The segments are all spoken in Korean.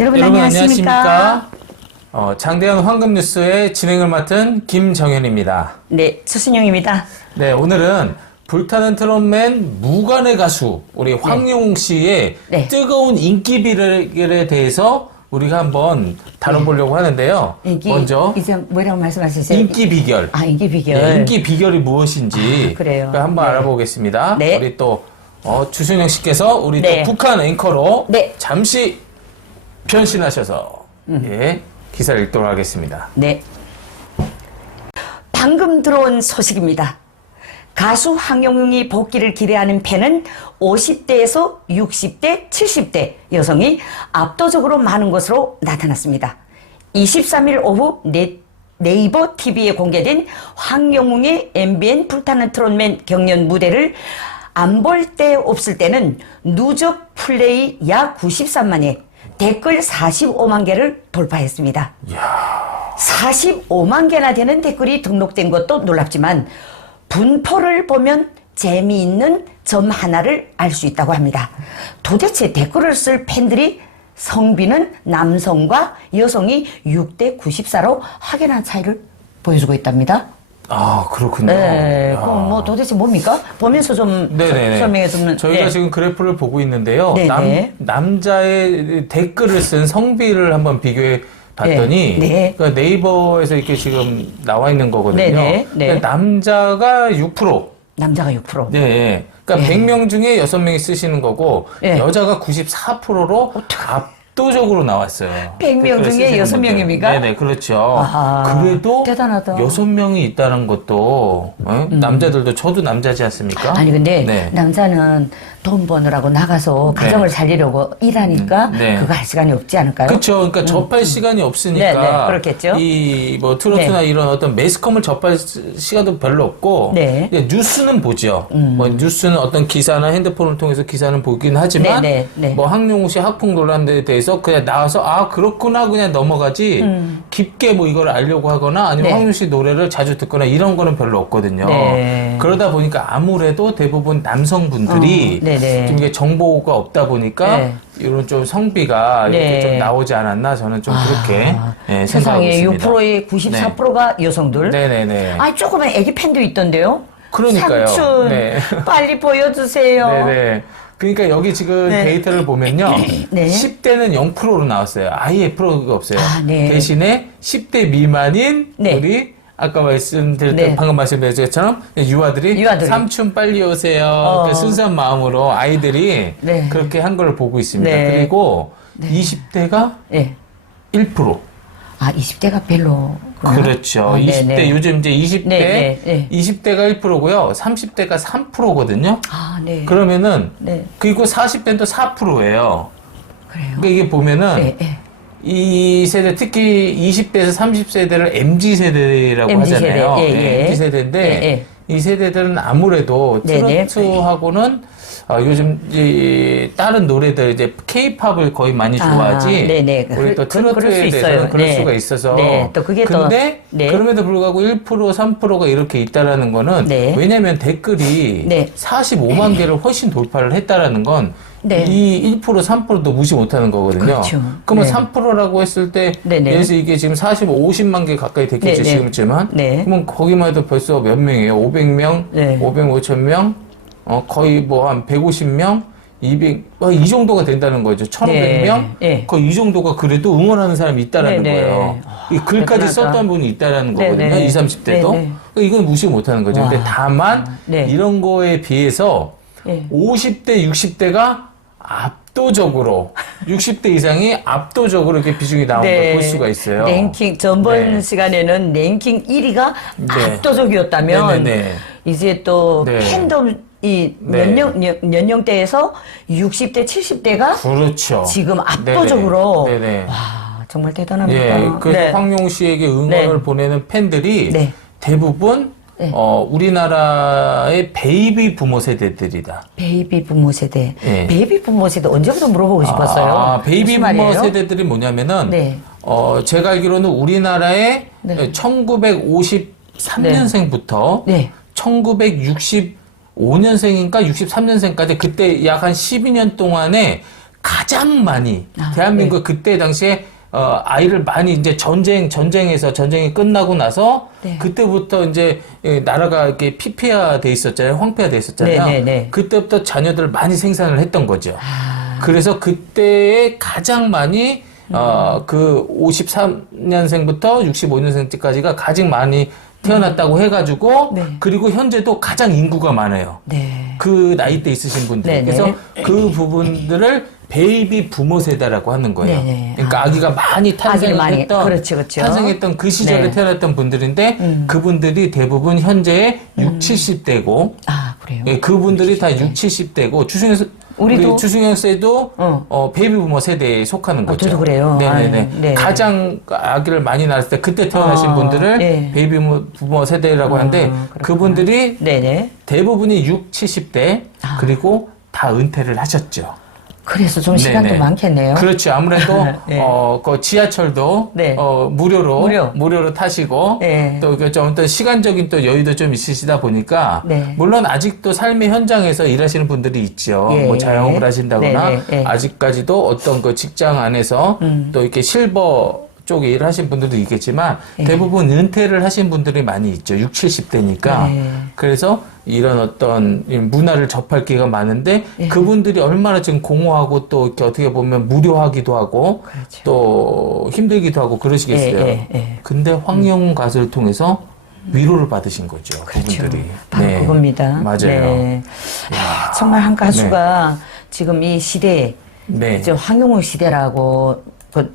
여러분 안녕하십니까? 장대현 황금뉴스의 진행을 맡은 김정현입니다. 네, 수순영입니다. 네, 오늘은 불타는 트롯맨 무관의 가수 우리 황용웅 씨의 네. 뜨거운 인기 비결에 대해서 우리가 한번 다뤄보려고 하는데요. 먼저 이제 뭐라고 말씀하셨어요? 인기 비결. 인기 비결. 네, 인기 비결이 무엇인지 그래요. 한번 네. 알아보겠습니다. 네. 우리 또 주순영 씨께서 우리 네. 또 북한 앵커로 네. 잠시 변신하셔서 기사를 읽도록 하겠습니다. 네. 방금 들어온 소식입니다. 가수 황용웅이 복귀를 기대하는 팬은 50대에서 60대, 70대 여성이 압도적으로 많은 것으로 나타났습니다. 23일 오후 네이버 TV에 공개된 황용웅의 MBN 불타는 트롯맨 경연 무대를 안 볼 때 없을 때는 누적 플레이 약 93만에 댓글 45만 개를 돌파했습니다. 이야. 45만 개나 되는 댓글이 등록된 것도 놀랍지만 분포를 보면 재미있는 점 하나를 알 수 있다고 합니다. 도대체 댓글을 쓸 팬들이 성비는 남성과 여성이 6대 94로 확연한 차이를 보여주고 있답니다. 아, 그렇군요. 네, 그럼 뭐 도대체 뭡니까? 보면서 좀 설명해 주면. 저희가 네. 지금 그래프를 보고 있는데요. 네네. 남자의 댓글을 쓴 성비를 한번 비교해 봤더니 네. 그러니까 네이버에서 이렇게 지금 나와 있는 거거든요. 네네. 네. 그러니까 남자가 6%. 남자가 6%. 네. 그러니까 네. 100명 중에 6명이 쓰시는 거고 네. 여자가 94%로 압도적으로 나왔어요. 100명 중에 6명입니까? 네네, 그렇죠. 아하, 그래도 대단하다. 6명이 있다는 것도 남자들도 저도 남자지 않습니까? 아니 근데 네. 남자는 돈 버느라고 나가서 가정을 네. 살리려고 일하니까 네. 그거 할 시간이 없지 않을까요? 그렇죠. 그러니까 접할 시간이 없으니까 네, 네, 그렇겠죠. 이 뭐 트로트나 네. 이런 어떤 매스컴을 접할 시간도 별로 없고 네. 뉴스는 보죠. 뭐 뉴스는 어떤 기사나 핸드폰을 통해서 기사는 보긴 하지만 네, 네, 네. 뭐 황용웅 씨 학폭 논란에 대해서 그냥 나와서 아 그렇구나 그냥 넘어가지 깊게 뭐 이걸 알려고 하거나 아니면 네. 황용웅 씨 노래를 자주 듣거나 이런 거는 별로 없거든요. 네. 그러다 보니까 아무래도 대부분 남성분들이 네네. 좀 이게 정보가 없다 보니까 네. 이런 좀 성비가 이렇게 네. 좀 나오지 않았나 저는 좀 그렇게 생각하고 세상에 있습니다. 6%의 94%가 여성들. 네네네. 아니 조그만 애기 팬도 있던데요. 그러니까요. 삼촌 네. 빨리 보여주세요. 네네. 그러니까 여기 지금 네. 데이터를 보면요. 네. 10대는 0%로 나왔어요. 아예 프로가 없어요. 아, 네. 대신에 10대 미만인 네. 우리 아까 말씀드렸던 네. 방금 말씀드린 것처럼 유아들이 삼촌 빨리 오세요. 그 순수한 마음으로 아이들이 네. 그렇게 한 걸 보고 있습니다. 네. 그리고 20대가 네. 1%. 20대가 별로. 그렇죠. 20대 네네. 요즘 이제 20대 네. 20대가 1%고요. 30대가 3%거든요. 네. 그러면은 네. 그리고 40대는 또 4%예요. 그래요. 그러니까 이게 보면은 네, 네. 이 세대 특히 20대에서 30세대를 MZ 세대라고 MZ 하잖아요. 세대. 예, 예. MZ 세대인데 예, 예. 이 세대들은 아무래도 네, 네. 트로트하고는 요즘 이 다른 노래들 이제 K-팝을 거의 많이 좋아하지. 네네. 우리 또 그럴 수 트로트에 있어요. 대해서는 그럴 네. 수가 있어서. 네, 또 그게 더- 근데 네. 그럼에도 불구하고 1%, 3%가 이렇게 있다라는 거는 네. 왜냐면 댓글이 네. 45만 개를 훨씬 돌파를 했다라는 건 네. 이 1%, 3%도 무시 못하는 거거든요. 그렇죠. 그러면 네. 3%라고 했을 때 네네. 예를 들어서 이게 지금 50만 개 가까이 됐겠죠. 네네. 지금쯤은. 네. 그러면 거기만 해도 벌써 몇 명이에요? 500명, 네. 500, 5,000명, 거의 뭐 한 150명, 200, 이 정도가 된다는 거죠. 1,500명? 네. 거의 이 정도가 그래도 응원하는 사람이 있다라는 네네. 거예요. 이 글까지 대단하다. 썼던 분이 있다라는 거거든요. 네네. 20, 30대도. 네네. 이건 무시 못하는 거죠. 근데 와. 다만 네. 이런 거에 비해서 네. 50대, 60대가 압도적으로 60대 이상이 압도적으로 이렇게 비중이 나온 걸 볼 수가 있어요. 랭킹 전번 네. 시간에는 랭킹 1위가 네. 압도적이었다면 네네네. 이제 또 네. 팬덤이 네. 연령대에서 60대, 70대가 그렇죠. 지금 압도적으로 네네. 와 정말 대단합니다. 예, 그래서 네. 황용우 씨에게 응원을 네. 보내는 팬들이 네. 대부분 네. 우리나라의 베이비 부모 세대들이다. 베이비 부모 세대. 네. 베이비 부모 세대 언제부터 물어보고 싶었어요. 베이비 무슨 부모 말이에요? 세대들이 뭐냐면은 네. 제가 알기로는 우리나라의 네. 1953년생부터 네. 1965년생인가 63년생까지 그때 약 한 12년 동안에 가장 많이 대한민국 그때 당시에 아이를 많이 이제 전쟁이 끝나고 나서 네. 그때부터 이제 나라가 이렇게 피폐화돼 있었잖아요. 황폐화돼 있었잖아요. 네, 네, 네. 그때부터 자녀들을 많이 생산을 했던 거죠. 그래서 그때에 가장 많이 그 53년생부터 65년생까지가 가장 많이 태어났다고 해가지고 네. 그리고 현재도 가장 인구가 많아요. 네. 그 나이대 있으신 분들. 네네. 그래서 그 부분들을 베이비 부모 세대라고 하는 거예요. 네네. 그러니까 아기가 많이 탄생했던, 그렇죠, 그렇죠. 탄생했던 그 시절에 네. 태어났던 분들인데 그분들이 대부분 현재 60, 70대고 아, 그래요? 예, 그분들이 다 60, 70대고 우리도? 우리 주승현 세도 베이비 부모 세대에 속하는 거죠. 저도 그래요. 네네네. 아유, 네. 가장 아기를 많이 낳았을 때 그때 태어나신 분들을 네. 베이비 부모 세대라고 하는데 그렇구나. 그분들이 네네. 대부분이 60, 70대 그리고 다 은퇴를 하셨죠. 그래서 좀 시간도 네네. 많겠네요. 그렇죠. 아무래도 네. 그 지하철도 네. 무료로 타시고 네. 또 좀 더 시간적인 또 여유도 좀 있으시다 보니까 네. 물론 아직도 삶의 현장에서 일하시는 분들이 있죠. 예. 뭐 자영업을 하신다거나 네네. 예. 아직까지도 어떤 그 직장 안에서 또 이렇게 실버 쪽에 일을 하신 분들도 있겠지만 대부분 은퇴를 하신 분들이 많이 있죠. 60, 70대니까. 네. 그래서 이런 어떤 문화를 접할 기회가 많은데 그분들이 얼마나 지금 공허하고 또 이렇게 어떻게 보면 무료하기도 하고 그렇죠. 또 힘들기도 하고 그러시겠어요. 근데 황영웅 가수를 통해서 위로를 받으신 거죠. 그렇죠. 그분들이. 바로 그겁니다. 맞아요. 네. 정말 한 가수가 지금 이 시대에 네. 이제 황용우 시대라고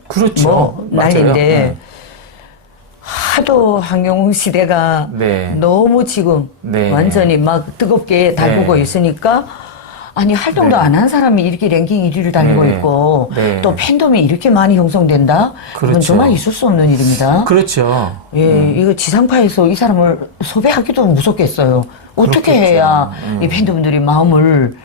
그렇죠. 뭐 맞아요. 난리인데 네. 하도 황용우 시대가 네. 너무 지금 네. 완전히 막 뜨겁게 달구고 네. 있으니까 아니 활동도 네. 안 한 사람이 이렇게 랭킹 1위를 달리고 네. 있고 네. 또 팬덤이 이렇게 많이 형성된다? 그건 그렇죠. 정말 있을 수 없는 일입니다. 그렇죠. 예, 이거 지상파에서 이 사람을 섭외하기도 무섭겠어요. 어떻게 그렇겠죠. 해야 이 팬덤들이 마음을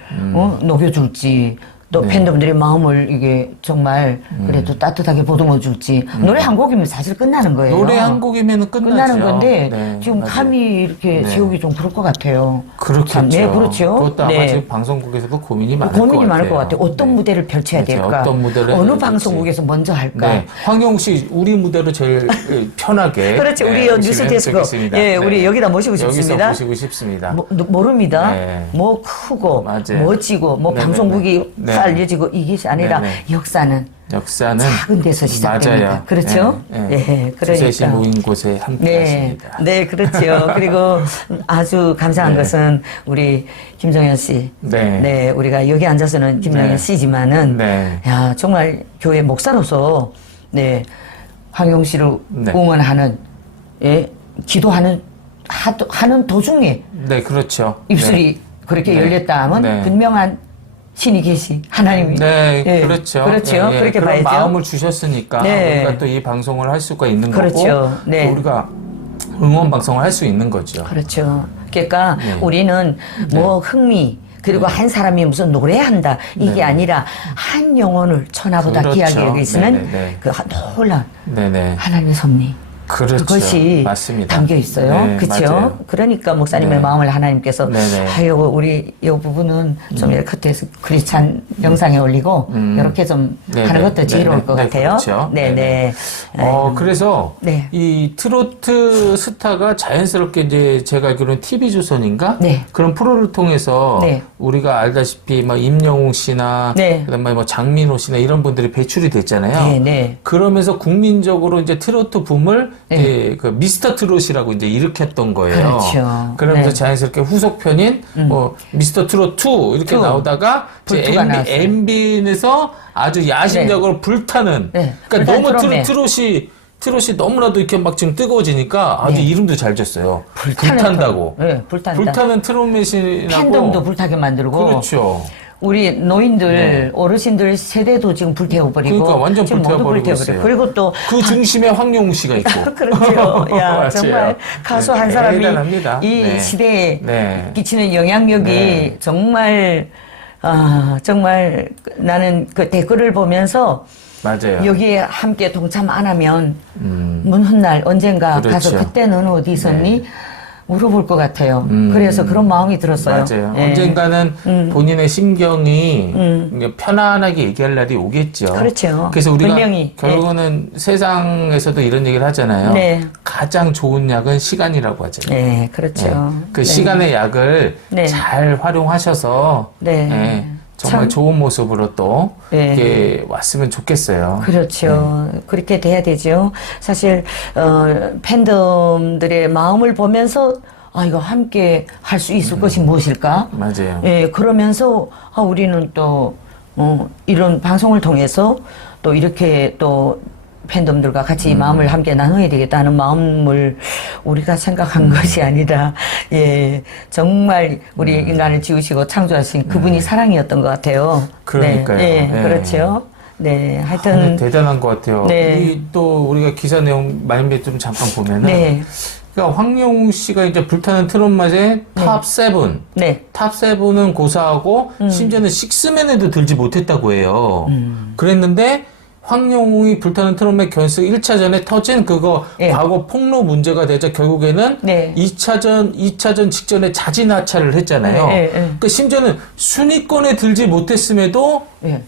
녹여줄지, 또 네. 팬덤들의 마음을 이게 정말 그래도 따뜻하게 보듬어줄지. 노래 한 곡이면 사실 끝나는 거예요. 노래 한 곡이면 끝나죠. 끝나는 건데 네, 지금 맞아요. 감히 이렇게 네. 지옥이 좀 그럴 것 같아요. 그렇겠죠. 참, 네, 그렇죠. 그것도 아마 네. 지금 방송국에서도 고민이 많을 고민이 것 많을 같아요. 것 같아요. 어떤 네. 무대를 펼쳐야 그렇죠. 될까? 어떤 무대를 해야 어느 될지. 방송국에서 먼저 할까? 네. 황용 씨, 우리 무대로 제일 편하게. 그렇지, 우리 오시면 뉴스데스크. 좋겠습니다. 예, 우리 여기다 모시고 싶습니다. 여기서 모시고 싶습니다. 모릅니다. 네. 뭐 크고 맞아요. 멋지고 뭐 네네네. 방송국이 네. 알려지고 이게 아니라 네네. 역사는 역사는 작은 데서 시작됩니다. 맞아요. 그렇죠? 네, 예, 네. 그러니까. 두셋이 모인 곳에 함께 네, 하십니다. 네, 그렇죠. 그리고 아주 감사한 네. 것은 우리 김정현 씨. 네. 우리가 여기 앉아서는 김정현 네. 씨지만은, 네. 야, 정말 교회 목사로서, 네, 황용 씨를 네. 응원하는, 예, 기도하는, 하는 도중에 네, 그렇죠. 입술이 그렇게 네. 열렸다 하면 네. 분명한 신이 계시, 하나님이. 네, 예, 그렇죠. 그렇죠. 예, 예. 그렇게 그런 봐야죠. 마음을 주셨으니까 네. 우리가 또 이 방송을 할 수가 있는 그렇죠. 거고 네. 또 우리가 응원 방송을 할 수 있는 거죠. 그렇죠. 그러니까 네. 우리는 뭐 흥미 그리고 한 사람이 무슨 노래한다 이게 네. 아니라 한 영혼을 천하보다 그렇죠. 귀하게 여기시는 네네네. 그 놀라운 네네. 하나님의 섭리. 그렇죠. 그것이 맞습니다. 담겨 있어요. 네, 그렇죠? 맞아요. 그러니까 목사님의 네. 마음을 하나님께서 네네. 아유 우리 이 부분은 좀 이렇게 끝에서 크리스찬 영상에 올리고 이렇게 좀 네네. 하는 것도 지혜로울 네네. 것 네, 같아요. 그렇죠. 네네. 그래서 네. 이 트로트 스타가 자연스럽게 이제 제가 알기로는 TV조선인가? 네. 그런 프로를 통해서 네. 우리가 알다시피 막 임영웅 씨나 네. 그다음에 뭐 장민호 씨나 이런 분들이 배출이 됐잖아요. 네네. 그러면서 국민적으로 이제 트로트 붐을 네. 이제 그 미스터 트롯이라고 이제 일으켰던 거예요. 그렇죠. 그러면서 네. 자연스럽게 후속편인 뭐 미스터 트롯 2 이렇게 투. 나오다가 이제 불투가 나왔어요. MBN에서 아주 야심적으로 불타는 네. 그러니까 불타는 너무 트롯맨. 트롯이 너무나도 이렇게 막 지금 뜨거워지니까 아주 네. 이름도 잘 졌어요. 불탄다고. 네, 불탄다. 불타는 트롯맨이라고. 팬덤도 불타게 만들고 그렇죠. 우리 노인들 네. 어르신들 세대도 지금 불태워버리고 그러니까 완전 지금 모두 불태워버리고 있어요. 그리고 또 그 중심에 황용우 씨가 있고. 그렇죠. 야 맞아요. 정말 가수 네, 한 사람이 대단합니다. 이 네. 시대에 네. 끼치는 영향력이 네. 정말 정말 나는 그 댓글을 보면서 맞아요. 여기에 함께 동참 안 하면 먼 훗날 언젠가 그렇죠. 가서 그때 너는 어디 있었니? 네. 물어볼 것 같아요. 그래서 그런 마음이 들었어요. 맞아요. 예. 언젠가는 본인의 심경이 편안하게 얘기할 날이 오겠죠. 그렇죠. 그래서 우리가 분명히. 결국은 세상에서도 이런 얘기를 하잖아요. 네. 가장 좋은 약은 시간이라고 하잖아요. 네, 그렇죠. 그 네. 시간의 약을 네. 잘 활용하셔서 네. 예, 정말 참. 좋은 모습으로 또 네. 이렇게 왔으면 좋겠어요. 그렇죠. 그렇게 돼야 되죠. 사실 팬덤들의 마음을 보면서 이거 함께 할 수 있을 것이 무엇일까? 맞아요. 예, 그러면서 우리는 또 이런 방송을 통해서 또 이렇게 또 팬덤들과 같이 마음을 함께 나눠야 되겠다는 마음을 우리가 생각한 것이 아니라, 예, 정말 우리 인간을 지으시고 창조하신 그분이 사랑이었던 것 같아요. 그러니까요. 네, 예. 그렇죠. 네, 하여튼. 대단한 것 같아요. 네. 우리가 기사 내용 많이 좀 잠깐 보면은. 네, 그러니까 황용우 씨가 이제 불타는 트롯맛의 탑 7. 네. 탑 7은 고사하고 심지어는 식스맨에도 들지 못했다고 해요. 그랬는데 황용우이 불타는 트롯맛 결승 1차전에 터진 그거 예. 과거 폭로 문제가 되자 결국에는 네. 2차전 직전에 자진 하차를 했잖아요. 그러니까 심지어는 순위권에 들지 못했음에도 예.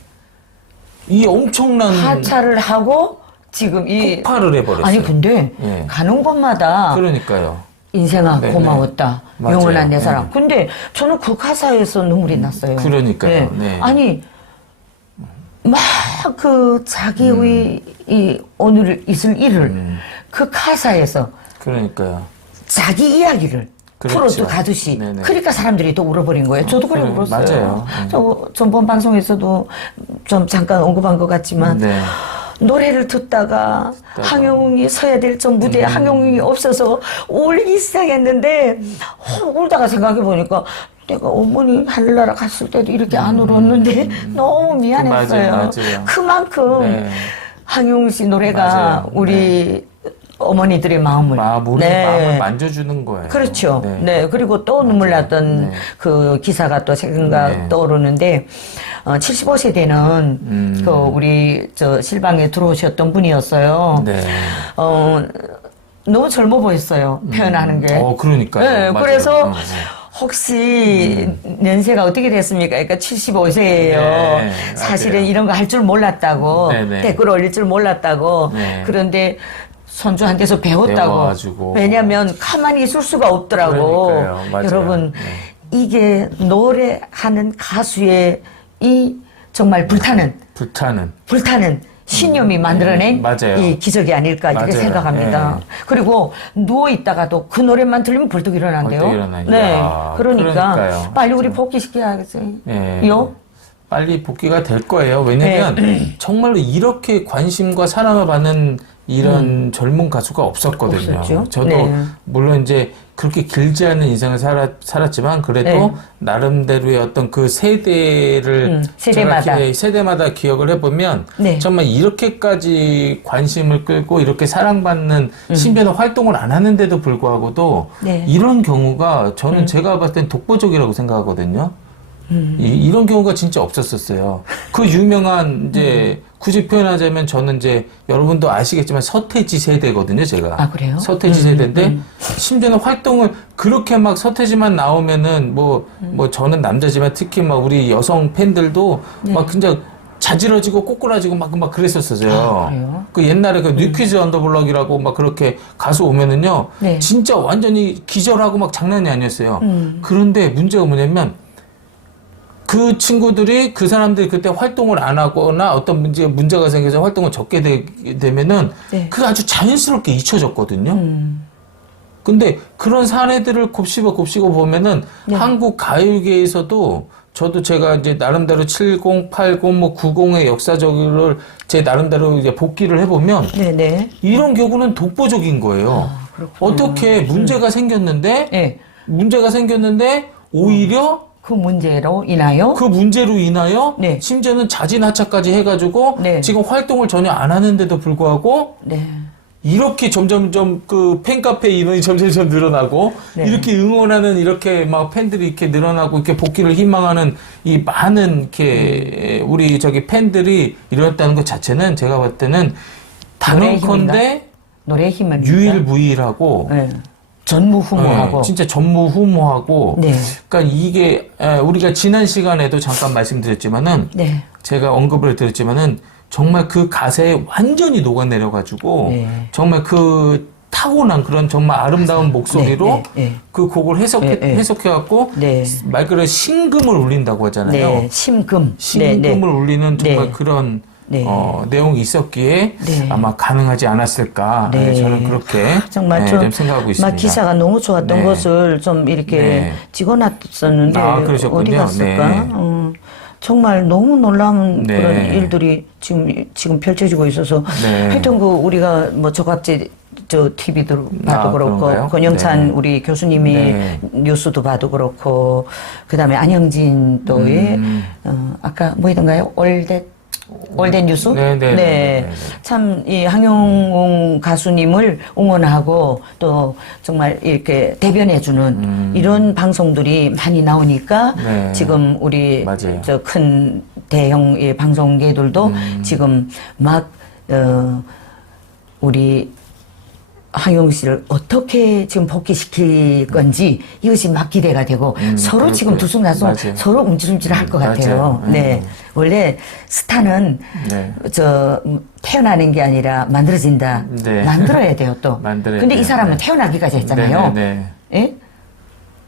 이 엄청난 하차를 하고 지금 폭발을 해버렸어요. 아니, 근데 예. 가는 곳마다 그러니까요. 인생아 네네. 고마웠다. 맞아요. 영원한 내 사랑. 네. 근데 저는 그 가사에서 눈물이 났어요. 그러니까요. 네. 아니 막 그 자기의 이 오늘 있을 일을 그 가사에서 그러니까요. 자기 이야기를 그렇죠. 풀어도 가듯이 네네. 그러니까 사람들이 또 울어버린 거예요. 저도 그래 그래, 울었어요. 맞아요. 저 전번 방송에서도 좀 잠깐 언급한 것 같지만 네. 노래를 듣다가 황용웅이 서야 될 전 무대에 황용웅이 없어서 울기 시작했는데 울다가 생각해 보니까 내가 어머니 하늘나라 갔을 때도 이렇게 안 울었는데 너무 미안했어요. 맞아요. 그만큼 네. 황용웅 씨 노래가 맞아요. 우리 어머니들의 마음을 우리 마음을 만져주는 거예요. 그렇죠. 네. 그리고 또 눈물 났던 네. 그 기사가 또 생각 네. 떠오르는데, 75세대는 그 우리 실방에 들어오셨던 분이었어요. 네. 너무 젊어 보였어요. 표현하는 게. 그러니까요. 네. 맞아요. 그래서 혹시 연세가 어떻게 됐습니까? 그러니까 75세예요. 네, 사실은 맞아요. 이런 거 할 줄 몰랐다고, 네네. 댓글 올릴 줄 몰랐다고. 네. 그런데 손주한테서 배웠다고. 배워가지고. 왜냐하면 가만히 있을 수가 없더라고. 그러니까요. 맞아요. 여러분, 네. 이게 노래하는 가수의 이 정말 불타는 신념이 만들어낸 맞아요. 이 기적이 아닐까 이렇게 맞아요. 생각합니다. 네. 그리고 누워 있다가도 그 노래만 들리면 벌떡 일어난대요. 벌떡 일어나요. 네, 이야, 그러니까 그러니까요. 빨리 우리 복귀시켜야겠어요. 네. 요? 빨리 복귀가 될 거예요. 왜냐면 정말로 이렇게 관심과 사랑을 받는 이런 젊은 가수가 없었거든요. 없었죠. 저도 네. 물론 이제 그렇게 길지 않은 인생을 살았지만 그래도 네. 나름대로의 어떤 그 세대를 세대마다. 제가 세대마다 기억을 해보면 네. 정말 이렇게까지 관심을 끌고 이렇게 사랑받는 심지어는 활동을 안 하는데도 불구하고도 네. 이런 경우가 저는 제가 봤을 땐 독보적이라고 생각하거든요. 이런 경우가 진짜 없었었어요. 그 유명한 이제 굳이 표현하자면 저는 이제 여러분도 아시겠지만 서태지 세대거든요, 제가. 아, 그래요? 서태지 세대인데 심지어는 활동을 그렇게 막 서태지만 나오면은 뭐 저는 남자지만 특히 막 우리 여성 팬들도 막 진짜 자지러지고 꼬꾸라지고 막 그랬었어요. 아, 그래요? 그 옛날에 그 뉴퀴즈 언더블럭이라고 막 그렇게 가수 오면은요, 네. 진짜 완전히 기절하고 막 장난이 아니었어요. 그런데 문제가 뭐냐면 그 친구들이 그 사람들이 그때 활동을 안 하거나 어떤 문제가 생겨서 활동을 적게 되면은 네. 그게 아주 자연스럽게 잊혀졌거든요. 근데 그런 사례들을 곱씹어 보면은 네. 한국 가요계에서도 저도 제가 이제 나름대로 70, 80, 뭐 90의 역사적을 제 나름대로 이제 복기를 해보면 네네. 이런 경우는 독보적인 거예요. 그렇구나. 어떻게 문제가 생겼는데 네. 오히려 그 문제로 인하여 그 문제로 인하여 네. 심지어는 자진 하차까지 해가지고 네. 지금 활동을 전혀 안 하는데도 불구하고 네. 이렇게 점점점 그 팬카페 인원이 점점점 늘어나고 네. 이렇게 응원하는 이렇게 막 팬들이 이렇게 늘어나고 이렇게 복귀를 희망하는 이 많은 이렇게 우리 저기 팬들이 이뤘다는 것 자체는 제가 봤을 때는 단언컨대 노래의 힘을 유일무이하고 네. 전무후무하고. 네, 진짜 전무후무하고. 네. 그러니까 이게 우리가 지난 시간에도 잠깐 말씀드렸지만은 네. 제가 언급을 드렸지만은 정말 그 가사에 완전히 녹아내려가지고 네. 정말 그 타고난 그런 정말 아름다운 목소리로 네, 네, 네. 그 곡을 해석해갖고 네. 말 그대로 신금을 울린다고 하잖아요. 네. 심금. 신금을 네, 네. 울리는 정말 네. 그런 네. 내용이 있었기에 네. 아마 가능하지 않았을까. 네. 저는 그렇게 정말 좀 생각하고 있습니다. 막 기사가 너무 좋았던 네. 것을 좀 이렇게 네. 찍어놨었는데 그러셨군요. 어디 갔을까? 네. 정말 너무 놀라운 네. 그런 일들이 지금 펼쳐지고 있어서 네. 하여튼 그 우리가 뭐 저갑제 저 TV도 봐도 그렇고 그런가요? 권영찬 네. 우리 교수님이 네. 뉴스도 봐도 그렇고 그다음에 안영진 또의 아까 뭐이던가요? 올댓 뉴스? 네. 참, 이 항용웅 가수님을 응원하고 또 정말 이렇게 대변해주는 이런 방송들이 많이 나오니까 네. 지금 우리 맞아요. 저 큰 대형 이 방송계들도 지금 막, 우리 항용 씨를 어떻게 지금 복귀시킬 건지 이것이 막 기대가 되고 서로 지금 두손나손 맞아요. 서로 움찔움찔 할 것 같아요. 맞아요. 네. 원래 스타는 네. 태어나는 게 아니라 만들어진다. 네. 만들어야 돼요, 또. 만들어야 근데 이 돼요. 사람은 네. 태어나기까지 했잖아요. 네. 예?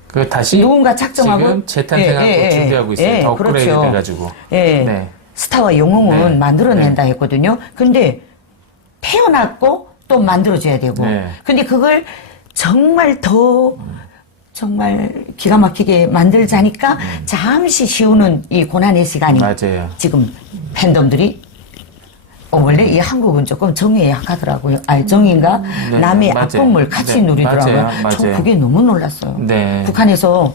그 다시 누군가 착정하고 지금 재탄생하고 준비하고 있어요. 더 업그레이드 그렇죠. 돼가지고. 예. 네. 스타와 영웅은 네. 만들어낸다 했거든요. 근데 태어났고 또 만들어줘야 되고. 네. 근데 그걸 정말 더 정말 기가 막히게 만들자니까 잠시 쉬우는 이 고난의 시간이 맞아요. 지금 팬덤들이 원래 이 한국은 조금 정의에 약하더라고요. 아니 정의인가? 네, 남의 맞아요. 아픔을 같이 네, 누리더라고요. 맞아요. 저 맞아요. 그게 너무 놀랐어요. 네. 북한에서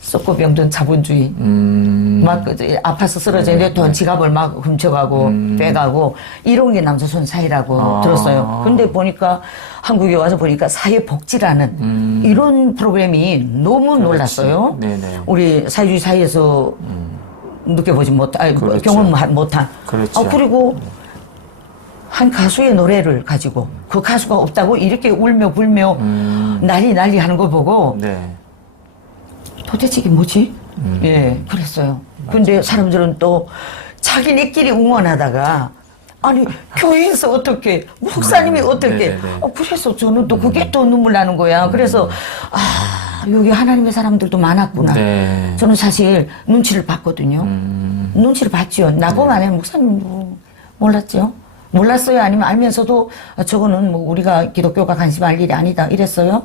썩고 병든 자본주의 막 아파서 쓰러졌는데 돈 지갑을 막 훔쳐가고 빼가고 이런 게 남조선 사회라고 들었어요. 근데 보니까 한국에 와서 보니까 사회복지라는 이런 프로그램이 너무 놀랐어요. 네네. 우리 사회주의 사회에서 느껴보지 못한, 그렇죠. 경험 못한. 그렇죠. 그리고 한 가수의 노래를 가지고 그 가수가 없다고 이렇게 울며 불며 난리 하는 거 보고 네. 도대체 이게 뭐지? 예, 그랬어요. 근데 사람들은 또 자기네끼리 응원하다가 아니 교회에서 어떻게 목사님이 어떻게 네네네. 그래서 저는 또 그게 또 눈물 나는 거야. 그래서 여기 하나님의 사람들도 많았구나. 네. 저는 사실 눈치를 봤거든요. 눈치를 봤죠. 나보면 안 해. 목사님도 몰랐죠. 몰랐어요? 아니면 알면서도 저거는 뭐 우리가 기독교가 관심할 일이 아니다 이랬어요?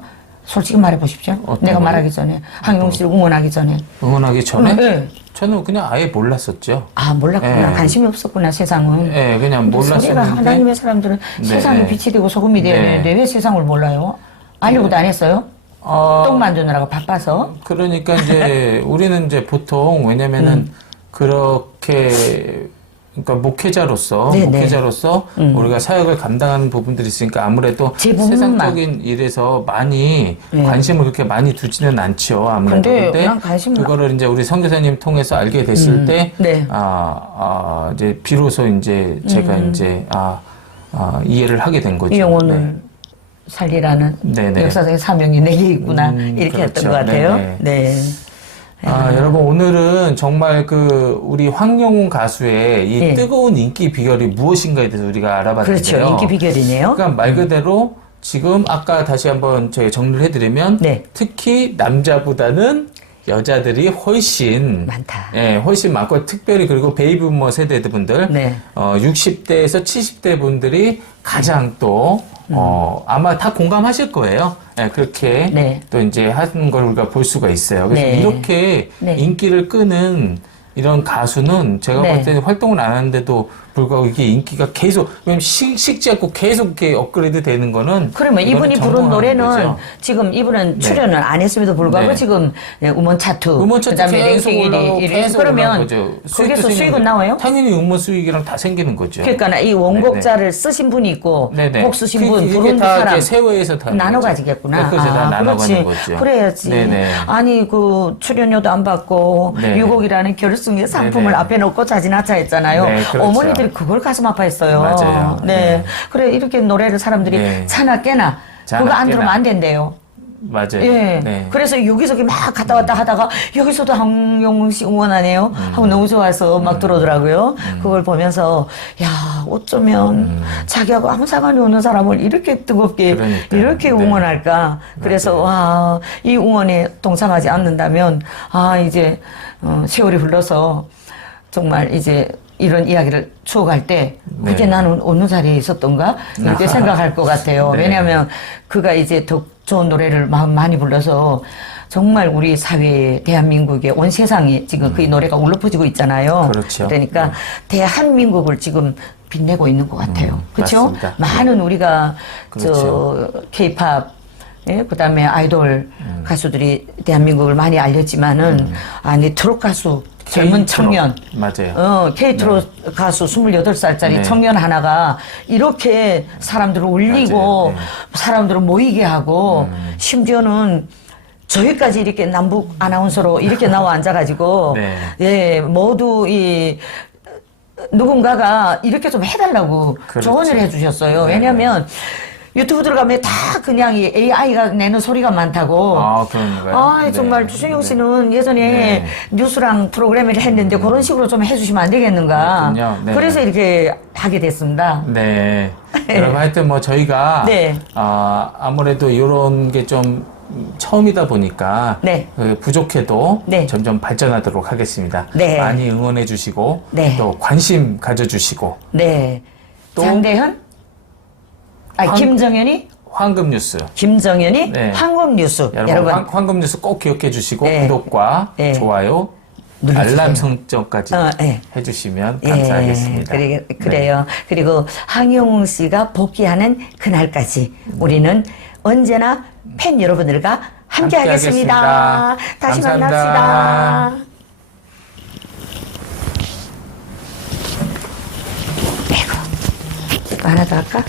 솔직히 말해보십시오. 내가 거요? 말하기 전에 항용 씨를 응원하기 전에. 응원하기 전에 네. 저는 그냥 아예 몰랐었죠. 몰랐구나. 예. 관심이 없었구나 세상은. 예, 그냥 근데 소리가 몰랐었는데. 하나님의 사람들은 네. 세상이 빛이 되고 소금이 되어야 네. 되는데 왜 세상을 몰라요? 알려고도 안 했어요? 똥 만드느라고 바빠서. 그러니까 이제 우리는 이제 보통 왜냐면은 그렇게 그러니까 목회자로서 네네. 우리가 사역을 감당하는 부분들이 있으니까 아무래도 제 부분만. 세상적인 일에서 많이 네. 관심을 그렇게 많이 두지는 않죠. 아무래도 근데 난 관심 그거를 이제 우리 선교사님 통해서 알게 됐을 때 네. 이제 비로소 이제 제가 이제 이해를 하게 된 거죠. 이 영혼을 네. 살리라는 네네. 역사적인 사명이 내게 있구나 이렇게 그렇죠. 했던 것 같아요. 네네. 네. 여러분 오늘은 정말 그 우리 황영웅 가수의 이 네. 뜨거운 인기 비결이 무엇인가에 대해서 우리가 알아봤는데요. 그렇죠. 인기 비결이네요. 그러니까 말 그대로 지금 아까 다시 한번 저희 정리를 해드리면 네. 특히 남자보다는 여자들이 훨씬 많다. 예, 훨씬 많고 특별히 그리고 베이비부머 세대분들 네. 60대에서 70대 분들이 가장 또 아마 다 공감하실 거예요. 예, 그렇게 네. 또 이제 하는 걸 우리가 볼 수가 있어요. 그래서 네. 이렇게 네. 인기를 끄는 이런 가수는 제가 네. 볼 때는 활동을 안 하는데도 불구하고 이게 인기가 계속 왜냐면 식지 않고 계속 이렇게 업그레이드 되는 거는 그러면 이분이 이거는 부른 정통하는 노래는 거죠. 지금 이분은 출연을 안 했음에도 불구하고 네. 지금 음원 차트, 음원 차트 그다음에 계속 랭킹 올라가고 1위, 계속 그러면 올라간 거죠. 거기서 수익도 수익은 생기는 나와요? 당연히 음원 수익이랑 다 생기는 거죠. 그러니까 이 원곡자를 쓰신 분이 있고 네네. 곡 쓰신 분, 그게 부른 다 사람 이렇게 세워에서 다 나눠 거죠. 가지겠구나. 네, 그래서 다 나눠 가는 거죠. 그래야지. 네네. 아니 그 출연료도 안 받고 네. 유곡이라는 결승의 상품을 네네. 앞에 놓고 자진하차 했잖아요. 네, 그렇죠. 어머니들이 그걸 가슴 아파했어요. 맞아요. 네. 네. 그래 이렇게 노래를 사람들이 네. 차나 깨나 그거 안 들으면 안 된대요. 맞아요. 예. 네. 그래서 여기저기 막 갔다 왔다 하다가 여기서도 황영웅 씨 응원하네요. 하고 너무 좋아서 막 들어오더라고요. 그걸 보면서 야 어쩌면 자기하고 아무 상관이 없는 사람을 이렇게 뜨겁게 그러니까요. 이렇게 네. 응원할까. 그래서 와 이 응원에 동참하지 않는다면 이제 세월이 흘러서 정말 이제 이런 이야기를 추억할 때 그때 네. 나는 어느 자리에 있었던가 이렇게 생각할 것 같아요. 네. 왜냐하면 그가 이제 더 좋은 노래를 많이 불러서 정말 우리 사회에 대한민국에 온 세상이 지금 그 노래가 울려 퍼지고 있잖아요. 그렇죠. 그러니까 대한민국을 지금 빛내고 있는 것 같아요. 그렇죠? 맞습니다. 많은 우리가 그렇죠. 저 K-팝 예? 그다음에 아이돌 가수들이 대한민국을 많이 알렸지만은 아니 트롯 가수 젊은 K-트롯. 청년 맞아요. K-트롯 가수 28살짜리 네. 청년 하나가 이렇게 사람들을 울리고 맞아요. 네. 사람들을 모이게 하고 심지어는 저희까지 이렇게 남북 아나운서로 이렇게 나와 앉아가지고 네. 예 모두 이 누군가가 이렇게 좀 해달라고 그렇죠. 조언을 해주셨어요. 네. 왜냐하면 유튜브 들어가면 다 그냥 이 AI가 내는 소리가 많다고. 그런가요? 네. 정말 주승용 씨는 예전에 네. 뉴스랑 프로그램을 했는데 그런 식으로 좀 해주시면 안 되겠는가. 그렇군요. 네. 그래서 이렇게 하게 됐습니다. 네. 여러분 하여튼 뭐 저희가 네. 아무래도 이런 게 좀 처음이다 보니까 네. 부족해도 네. 점점 발전하도록 하겠습니다. 네. 많이 응원해 주시고 네. 또 관심 가져주시고 네. 또 장대현? 김정현이? 황금뉴스. 김정현이? 네. 한국뉴스. 여러분 황금뉴스 꼭 기억해 주시고 네. 구독과 네. 좋아요 눌러주세요. 알람 설정까지 네. 해주시면 감사하겠습니다. 그래요. 그리고 황영웅 씨가 복귀하는 그날까지 우리는 언제나 팬 여러분들과 함께 하겠습니다. 하겠습니다. 다시 감사합니다. 만납시다. 아이고, 하나 더 할까?